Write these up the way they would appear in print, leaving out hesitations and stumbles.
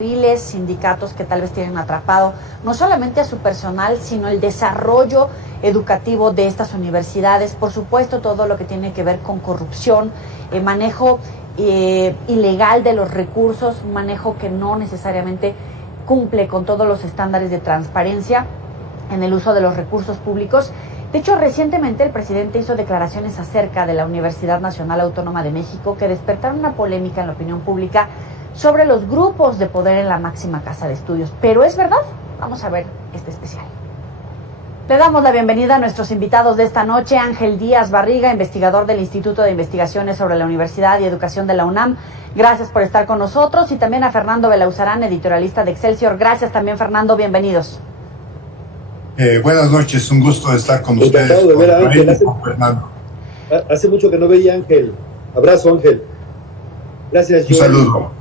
sindicatos que tal vez tienen atrapado no solamente a su personal, sino el desarrollo educativo de estas universidades, por supuesto todo lo que tiene que ver con corrupción, manejo ilegal de los recursos, manejo que no necesariamente cumple con todos los estándares de transparencia en el uso de los recursos públicos. De hecho, recientemente el presidente hizo declaraciones acerca de la Universidad Nacional Autónoma de México que despertaron una polémica en la opinión pública sobre los grupos de poder en la máxima casa de estudios. ¿Pero es verdad? Vamos a ver este especial. Le damos la bienvenida a nuestros invitados de esta noche: Ángel Díaz Barriga, investigador del Instituto de Investigaciones sobre la Universidad y Educación de la UNAM. Gracias por estar con nosotros. Y también a Fernando Belauzarán, editorialista de Excelsior. Gracias también, Fernando. Bienvenidos. Buenas noches, un gusto estar con ustedes. Encantado de ver a Ángel. Fernando. Hace mucho que no veía a Ángel. Abrazo, Ángel. Gracias. Un saludo.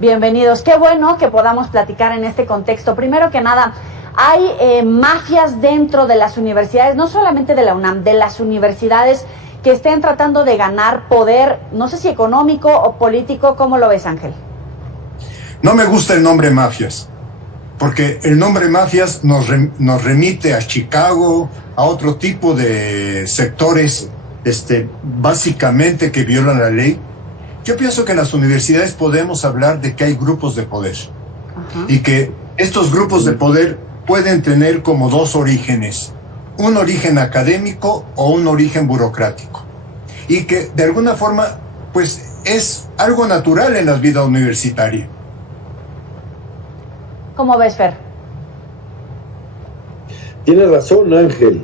Bienvenidos. Qué bueno que podamos platicar en este contexto. Primero que nada, hay mafias dentro de las universidades, no solamente de la UNAM, de las universidades que estén tratando de ganar poder, no sé si económico o político. ¿Cómo lo ves, Ángel? No me gusta el nombre mafias, porque el nombre mafias nos remite a Chicago, a otro tipo de sectores, básicamente que violan la ley. Yo pienso que en las universidades podemos hablar de que hay grupos de poder. Ajá. Y que estos grupos de poder pueden tener como dos orígenes: un origen académico o un origen burocrático, y que de alguna forma pues es algo natural en la vida universitaria. ¿Cómo ves, Fer? Tienes razón, Ángel.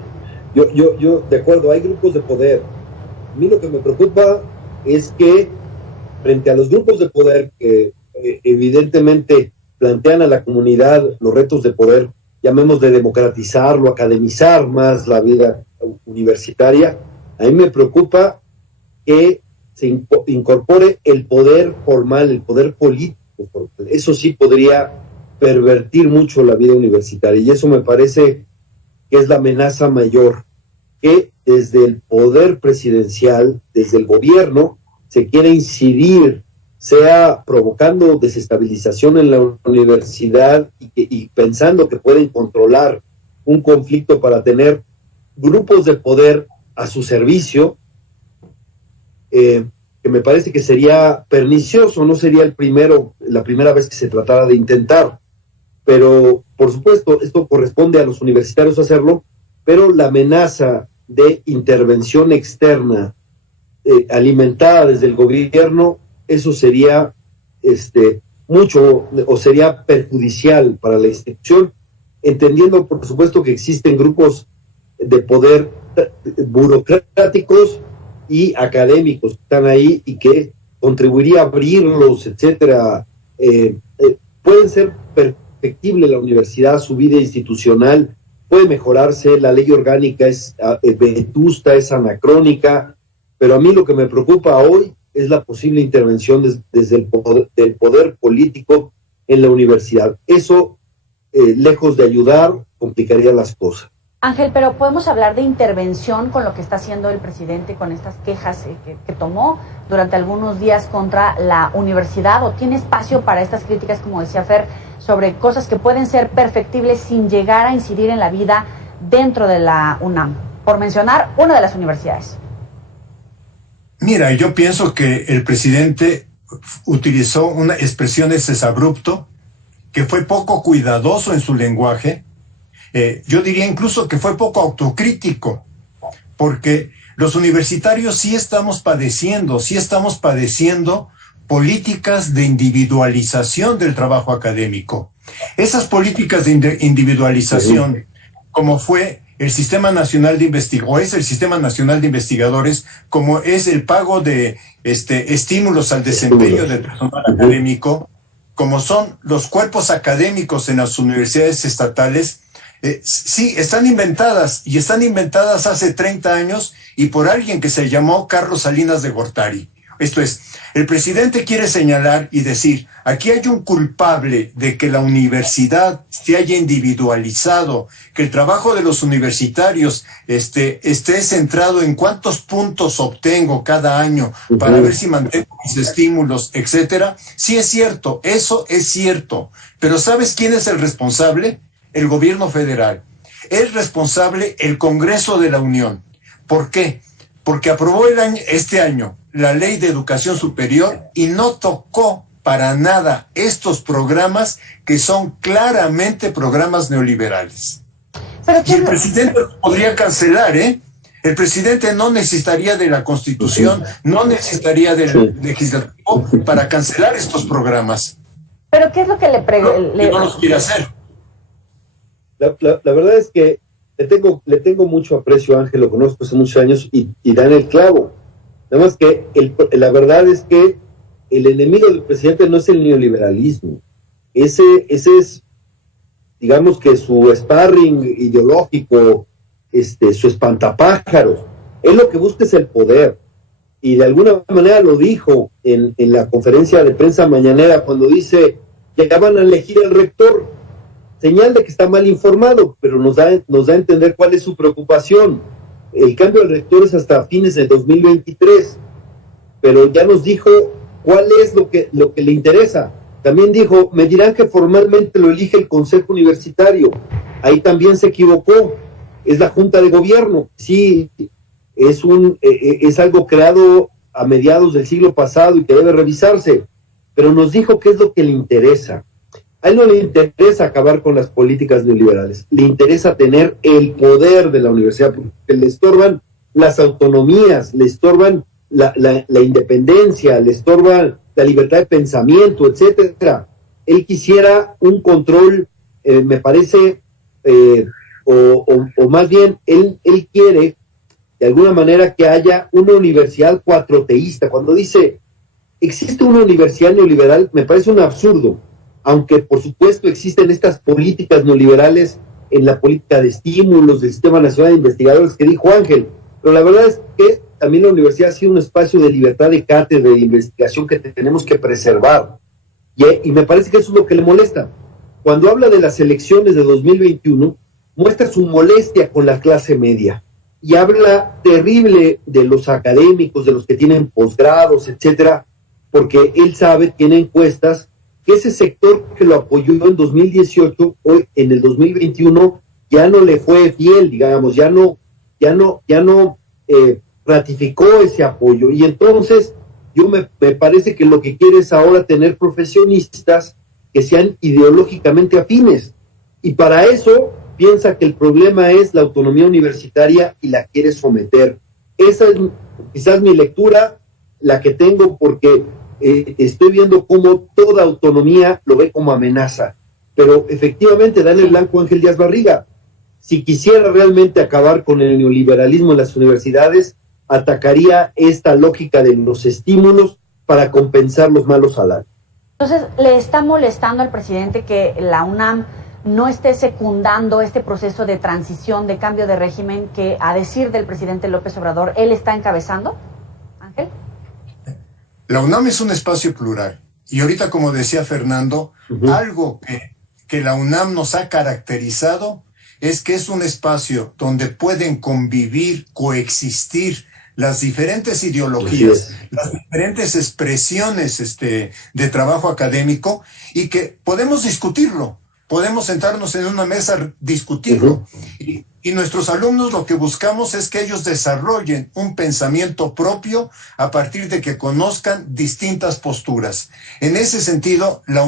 Yo, de acuerdo, hay grupos de poder. A mí lo que me preocupa es que frente a los grupos de poder que evidentemente plantean a la comunidad los retos de poder, llamemos de democratizarlo, academizar más la vida universitaria, a mí me preocupa que se incorpore el poder formal, el poder político. Eso sí podría pervertir mucho la vida universitaria, y eso me parece que es la amenaza mayor, que desde el poder presidencial, desde el gobierno, se quiere incidir, sea provocando desestabilización en la universidad y pensando que pueden controlar un conflicto para tener grupos de poder a su servicio, que me parece que sería pernicioso, no sería la primera vez que se tratara de intentar. Pero, por supuesto, esto corresponde a los universitarios hacerlo, pero la amenaza de intervención externa alimentada desde el gobierno, eso sería mucho, o sería perjudicial para la institución, entendiendo, por supuesto, que existen grupos de poder burocráticos y académicos que están ahí y que contribuiría a abrirlos, etcétera. Pueden ser perfectible la universidad, su vida institucional puede mejorarse, la ley orgánica es vetusta, es anacrónica, pero a mí lo que me preocupa hoy es la posible intervención desde el poder político en la universidad. Eso, lejos de ayudar, complicaría las cosas. Ángel, pero ¿podemos hablar de intervención con lo que está haciendo el presidente, con estas quejas que tomó durante algunos días contra la universidad? ¿O tiene espacio para estas críticas, como decía Fer, sobre cosas que pueden ser perfectibles sin llegar a incidir en la vida dentro de la UNAM? Por mencionar una de las universidades. Mira, yo pienso que el presidente utilizó una expresión exabrupto, que fue poco cuidadoso en su lenguaje. Yo diría incluso que fue poco autocrítico, porque los universitarios sí estamos padeciendo políticas de individualización del trabajo académico. Esas políticas de individualización, como fue el Sistema Nacional de Investigadores, o es el Sistema Nacional de Investigadores, como es el pago de estímulos al desempeño del personal académico, como son los cuerpos académicos en las universidades estatales, sí, están inventadas, y están inventadas hace 30 años y por alguien que se llamó Carlos Salinas de Gortari. Esto es, el presidente quiere señalar y decir, aquí hay un culpable de que la universidad se haya individualizado, que el trabajo de los universitarios esté centrado en cuántos puntos obtengo cada año para ver si mantengo mis estímulos, etcétera. Sí es cierto, eso es cierto. Pero ¿sabes quién es el responsable? El gobierno federal. Es responsable el Congreso de la Unión. ¿Por qué? Porque aprobó este año la Ley de Educación Superior y no tocó para nada estos programas que son claramente programas neoliberales. Y el presidente podría cancelar, ¿eh? El presidente no necesitaría de la Constitución, no necesitaría del legislativo para cancelar estos programas. ¿Pero qué es lo que no los quiere hacer? La verdad es que le tengo mucho aprecio a Ángel, lo conozco hace muchos años y da en el clavo. Nada más que la verdad es que el enemigo del presidente no es el neoliberalismo. Ese es, digamos que su sparring ideológico, su espantapájaros. Él lo que busca es el poder. Y de alguna manera lo dijo en la conferencia de prensa mañanera cuando dice que ya van a elegir al rector. Señal de que está mal informado, pero nos da a entender cuál es su preocupación. El cambio de rector es hasta fines de 2023, pero ya nos dijo cuál es lo que le interesa. También dijo, me dirán que formalmente lo elige el Consejo Universitario. Ahí también se equivocó. Es la Junta de Gobierno. Sí, es algo creado a mediados del siglo pasado y que debe revisarse, pero nos dijo qué es lo que le interesa. A él no le interesa acabar con las políticas neoliberales, le interesa tener el poder de la universidad, porque le estorban las autonomías, le estorban la independencia, le estorban la libertad de pensamiento, etcétera. Él quisiera un control, me parece, o más bien, él quiere, de alguna manera, que haya una universidad cuatroteísta. Cuando dice, existe una universidad neoliberal, me parece un absurdo. Aunque por supuesto existen estas políticas neoliberales en la política de estímulos del Sistema Nacional de Investigadores que dijo Ángel, pero la verdad es que también la universidad ha sido un espacio de libertad de cátedra, de investigación que tenemos que preservar, y me parece que eso es lo que le molesta. Cuando habla de las elecciones de 2021, muestra su molestia con la clase media, y habla terrible de los académicos, de los que tienen posgrados, etcétera, porque él sabe, tiene encuestas, que ese sector que lo apoyó en 2018, hoy en el 2021, ya no le fue fiel, digamos, ya no ratificó ese apoyo. Y entonces, me parece que lo que quiere es ahora tener profesionistas que sean ideológicamente afines. Y para eso, piensa que el problema es la autonomía universitaria y la quiere someter. Esa es quizás mi lectura, la que tengo, porque estoy viendo cómo toda autonomía lo ve como amenaza, pero efectivamente da en el blanco Ángel Díaz Barriga. Si quisiera realmente acabar con el neoliberalismo en las universidades, atacaría esta lógica de los estímulos para compensar los malos salarios. Entonces, ¿le está molestando al presidente que la UNAM no esté secundando este proceso de transición, de cambio de régimen que, a decir del presidente López Obrador, él está encabezando? Ángel. La UNAM es un espacio plural. Y ahorita, como decía Fernando, algo que la UNAM nos ha caracterizado es que es un espacio donde pueden convivir, coexistir las diferentes ideologías, las diferentes expresiones de trabajo académico, y que podemos discutirlo, podemos sentarnos en una mesa, discutirlo. Y nuestros alumnos lo que buscamos es que ellos desarrollen un pensamiento propio a partir de que conozcan distintas posturas. En ese sentido, la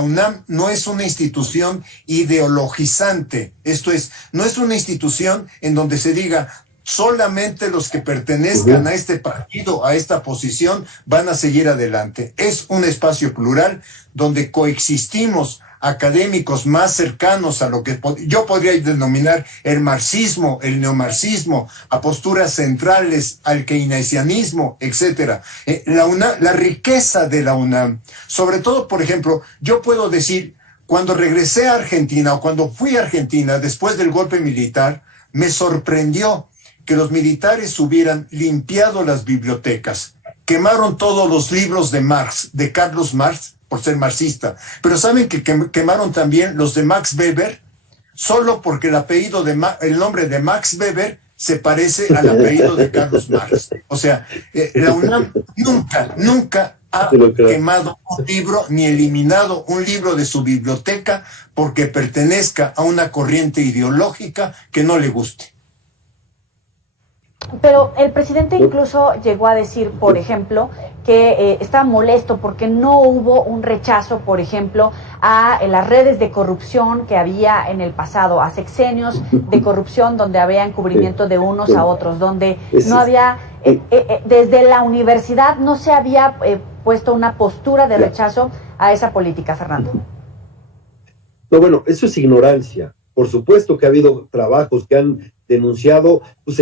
UNAM no es una institución ideologizante, esto es, no es una institución en donde se diga solamente los que pertenezcan a este partido, a esta posición, van a seguir adelante. Es un espacio plural donde coexistimos académicos más cercanos a lo que yo podría denominar el marxismo, el neomarxismo, a posturas centrales, al keynesianismo, etcétera. La riqueza de la UNAM, sobre todo, por ejemplo, yo puedo decir, cuando regresé a Argentina o cuando fui a Argentina después del golpe militar, me sorprendió que los militares hubieran limpiado las bibliotecas. quemaron todos los libros de Marx, de Carlos Marx, por ser marxista. Pero ¿saben que quemaron también los de Max Weber? Solo porque el nombre de Max Weber se parece al apellido de Carlos Marx. O sea, la UNAM nunca ha quemado un libro ni eliminado un libro de su biblioteca porque pertenezca a una corriente ideológica que no le guste. Pero el presidente incluso llegó a decir, por ejemplo, que estaba molesto porque no hubo un rechazo, por ejemplo, a las redes de corrupción que había en el pasado, a sexenios de corrupción donde había encubrimiento de unos a otros, donde no había, desde la universidad no se había puesto una postura de rechazo a esa política, Fernando. No, bueno, eso es ignorancia. Por supuesto que ha habido trabajos que han denunciado, pues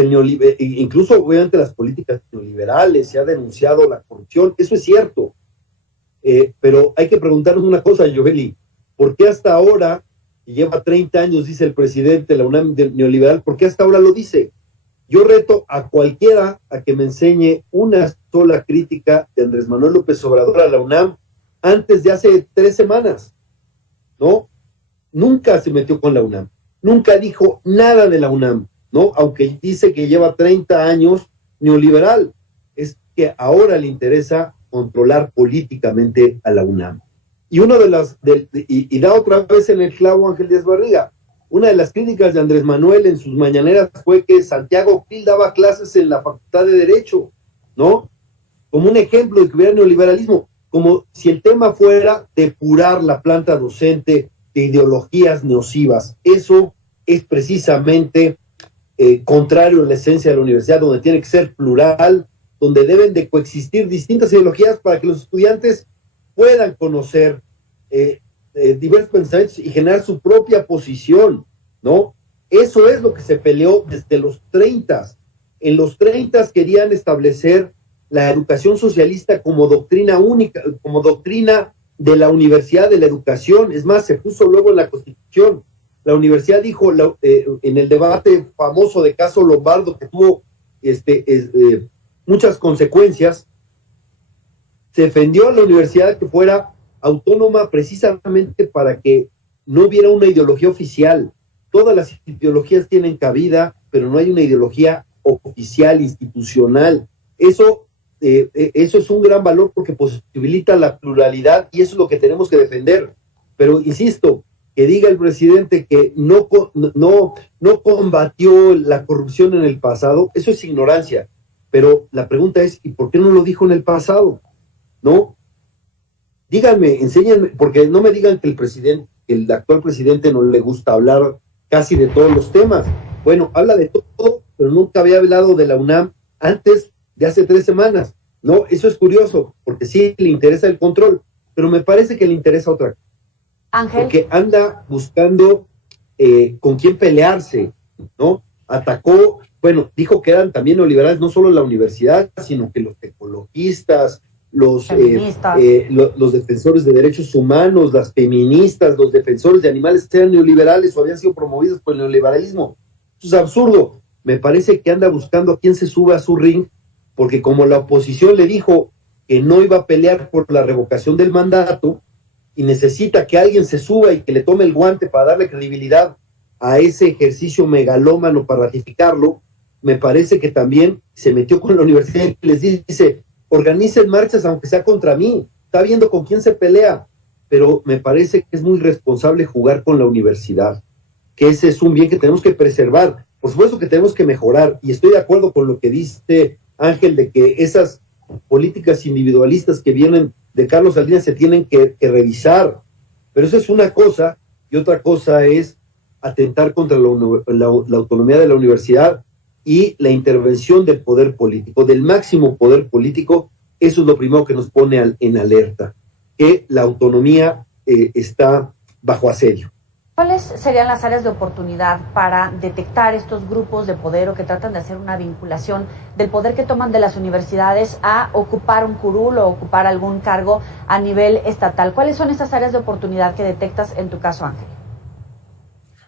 incluso obviamente las políticas neoliberales, se ha denunciado la corrupción, eso es cierto. Pero hay que preguntarnos una cosa, Joely, ¿por qué hasta ahora, y lleva 30 años, dice el presidente de la UNAM neoliberal, por qué hasta ahora lo dice? Yo reto a cualquiera a que me enseñe una sola crítica de Andrés Manuel López Obrador a la UNAM antes de hace 3 semanas, ¿no? Nunca se metió con la UNAM, nunca dijo nada de la UNAM, ¿no? Aunque dice que lleva 30 años neoliberal, es que ahora le interesa controlar políticamente a la UNAM. Y una de las, y da otra vez en el clavo Ángel Díaz Barriga, una de las críticas de Andrés Manuel en sus mañaneras fue que Santiago Krill daba clases en la Facultad de Derecho, ¿no? Como un ejemplo de que hubiera neoliberalismo, como si el tema fuera depurar la planta docente de ideologías nocivas. Eso es precisamente contrario a la esencia de la universidad, donde tiene que ser plural, donde deben de coexistir distintas ideologías para que los estudiantes puedan conocer diversos pensamientos y generar su propia posición, ¿no? Eso es lo que se peleó desde los 30. En los 30 querían establecer la educación socialista como doctrina única, como doctrina de la universidad de la educación. Es más, se puso luego en la Constitución. La universidad dijo, en el debate famoso de caso Lombardo, que tuvo muchas consecuencias, se defendió a la universidad que fuera autónoma precisamente para que no hubiera una ideología oficial. Todas las ideologías tienen cabida, pero no hay una ideología oficial, institucional. Eso es un gran valor porque posibilita la pluralidad y eso es lo que tenemos que defender. Pero insisto, que diga el presidente que no combatió la corrupción en el pasado, eso es ignorancia. Pero la pregunta es, ¿y por qué no lo dijo en el pasado? ¿No? Díganme, enséñenme, porque no me digan que el actual presidente no le gusta hablar casi de todos los temas. Bueno, habla de todo, pero nunca había hablado de la UNAM antes de hace 3 semanas. No, eso es curioso, porque sí le interesa el control, pero me parece que le interesa otra cosa. Ángel. Porque anda buscando con quién pelearse, ¿no? Atacó, bueno, dijo que eran también neoliberales, no solo la universidad, sino que los ecologistas, los defensores de derechos humanos, las feministas, los defensores de animales eran neoliberales o habían sido promovidos por el neoliberalismo. Eso es absurdo. Me parece que anda buscando a quién se suba a su ring, porque como la oposición le dijo que no iba a pelear por la revocación del mandato y necesita que alguien se suba y que le tome el guante para darle credibilidad a ese ejercicio megalómano para ratificarlo, me parece que también se metió con la universidad y les dice, organicen marchas aunque sea contra mí, está viendo con quién se pelea, pero me parece que es muy responsable jugar con la universidad, que ese es un bien que tenemos que preservar. Por supuesto que tenemos que mejorar, y estoy de acuerdo con lo que dice Ángel, de que esas políticas individualistas que vienen de Carlos Salinas se tienen que revisar, pero eso es una cosa, y otra cosa es atentar contra la autonomía de la universidad y la intervención del poder político, del máximo poder político. Eso es lo primero que nos pone en alerta, que la autonomía está bajo asedio. ¿Cuáles serían las áreas de oportunidad para detectar estos grupos de poder o que tratan de hacer una vinculación del poder que toman de las universidades a ocupar un curul o ocupar algún cargo a nivel estatal? ¿Cuáles son esas áreas de oportunidad que detectas en tu caso, Ángel?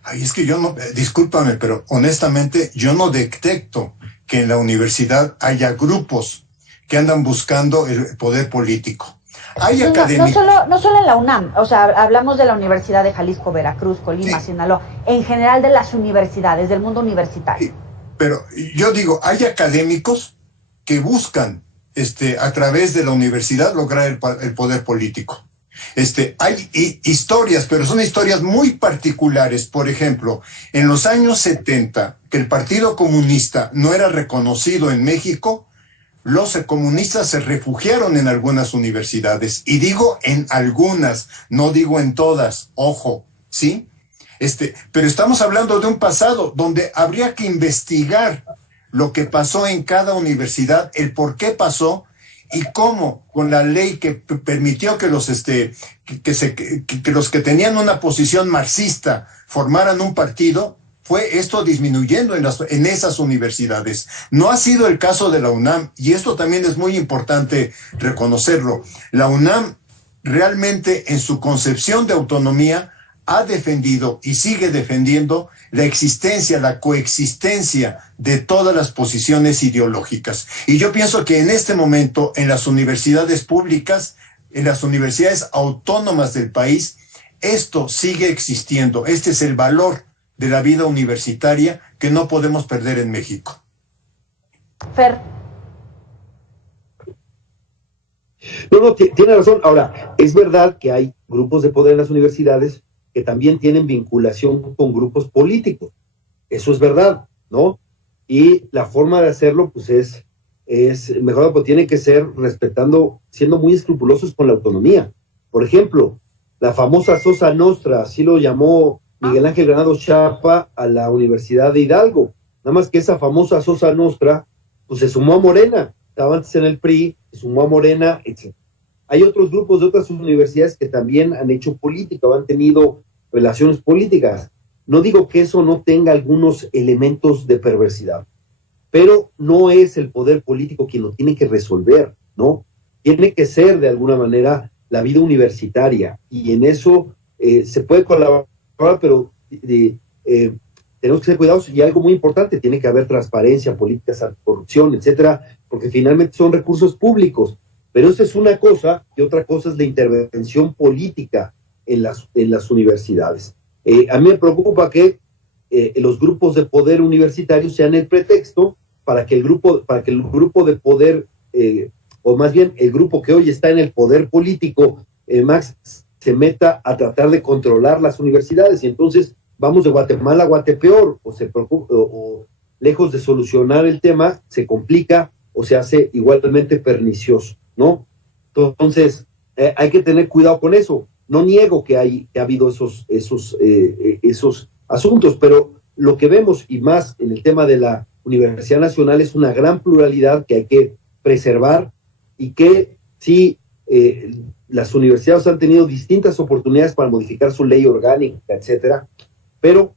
Ay, es que yo no, discúlpame, pero honestamente yo no detecto que en la universidad haya grupos que andan buscando el poder político. Hay académicos. No solo en la UNAM, o sea, hablamos de la Universidad de Jalisco, Veracruz, Colima, sí, Sinaloa, en general de las universidades, del mundo universitario. Sí, pero yo digo, hay académicos que buscan a través de la universidad lograr el poder político. Hay historias, pero son historias muy particulares. Por ejemplo, en los años 70, que el Partido Comunista no era reconocido en México, los comunistas se refugiaron en algunas universidades. Y digo en algunas, no digo en todas, ojo, ¿sí? Pero estamos hablando de un pasado donde habría que investigar lo que pasó en cada universidad, el por qué pasó y cómo con la ley que permitió que los que tenían una posición marxista formaran un partido, fue esto disminuyendo en esas universidades. No ha sido el caso de la UNAM, y esto también es muy importante reconocerlo. La UNAM realmente en su concepción de autonomía ha defendido y sigue defendiendo la existencia, la coexistencia de todas las posiciones ideológicas. Y yo pienso que en este momento, en las universidades públicas, en las universidades autónomas del país, esto sigue existiendo. Este es el valor de la vida universitaria que no podemos perder en México. Fer. No, tiene razón. Ahora, es verdad que hay grupos de poder en las universidades que también tienen vinculación con grupos políticos. Eso es verdad, ¿no? Y la forma de hacerlo, pues es mejor, pues tiene que ser respetando, siendo muy escrupulosos con la autonomía. Por ejemplo, la famosa Sosa Nostra, así lo llamó Miguel Ángel Granados Chapa a la Universidad de Hidalgo. Nada más que esa famosa Sosa Nostra, pues se sumó a Morena. Estaba antes en el PRI, se sumó a Morena, etc. Hay otros grupos de otras universidades que también han hecho política o han tenido relaciones políticas. No digo que eso no tenga algunos elementos de perversidad, pero no es el poder político quien lo tiene que resolver, ¿no? Tiene que ser de alguna manera la vida universitaria, y en eso se puede colaborar, pero tenemos que ser cuidadosos, y algo muy importante, tiene que haber transparencia, políticas anticorrupción, etcétera, porque finalmente son recursos públicos. Pero esa es una cosa, y otra cosa es la intervención política en las universidades. A mí me preocupa que los grupos de poder universitarios sean el pretexto para que el grupo de poder, o más bien el grupo que hoy está en el poder político, Max, se meta a tratar de controlar las universidades, y entonces vamos de Guatemala a Guatepeor, o lejos de solucionar el tema, se complica o se hace igualmente pernicioso, ¿no? Entonces, hay que tener cuidado con eso. No niego que ha habido esos asuntos, pero lo que vemos, y más en el tema de la Universidad Nacional, es una gran pluralidad que hay que preservar, y que sí, las universidades han tenido distintas oportunidades para modificar su ley orgánica, etcétera, pero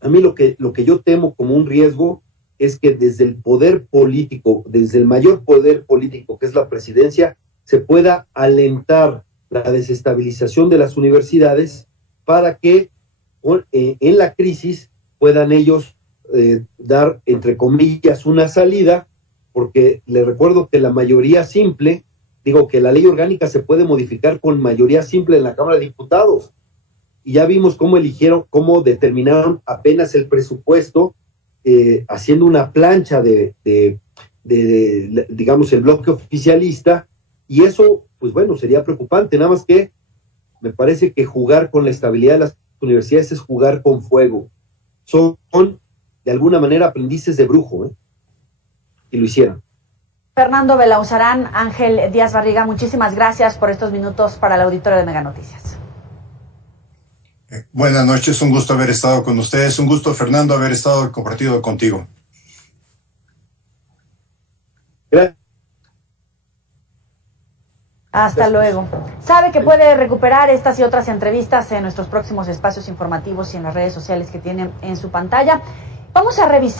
a mí lo que yo temo como un riesgo es que desde el poder político, desde el mayor poder político que es la presidencia, se pueda alentar la desestabilización de las universidades para que en la crisis puedan ellos dar, entre comillas, una salida, porque les recuerdo que la mayoría simple, digo que la ley orgánica se puede modificar con mayoría simple en la Cámara de Diputados, y ya vimos cómo determinaron apenas el presupuesto, haciendo una plancha de digamos, el bloque oficialista, y eso, pues bueno, sería preocupante. Nada más que me parece que jugar con la estabilidad de las universidades es jugar con fuego. Son de alguna manera aprendices de brujo, y lo hicieran. Fernando Belauzarán, Ángel Díaz Barriga, muchísimas gracias por estos minutos para el auditorio de Mega Noticias. Buenas noches, un gusto haber estado con ustedes, un gusto, Fernando, haber estado compartido contigo. Gracias. Hasta luego. Sabe que puede recuperar estas y otras entrevistas en nuestros próximos espacios informativos y en las redes sociales que tienen en su pantalla. Vamos a revisar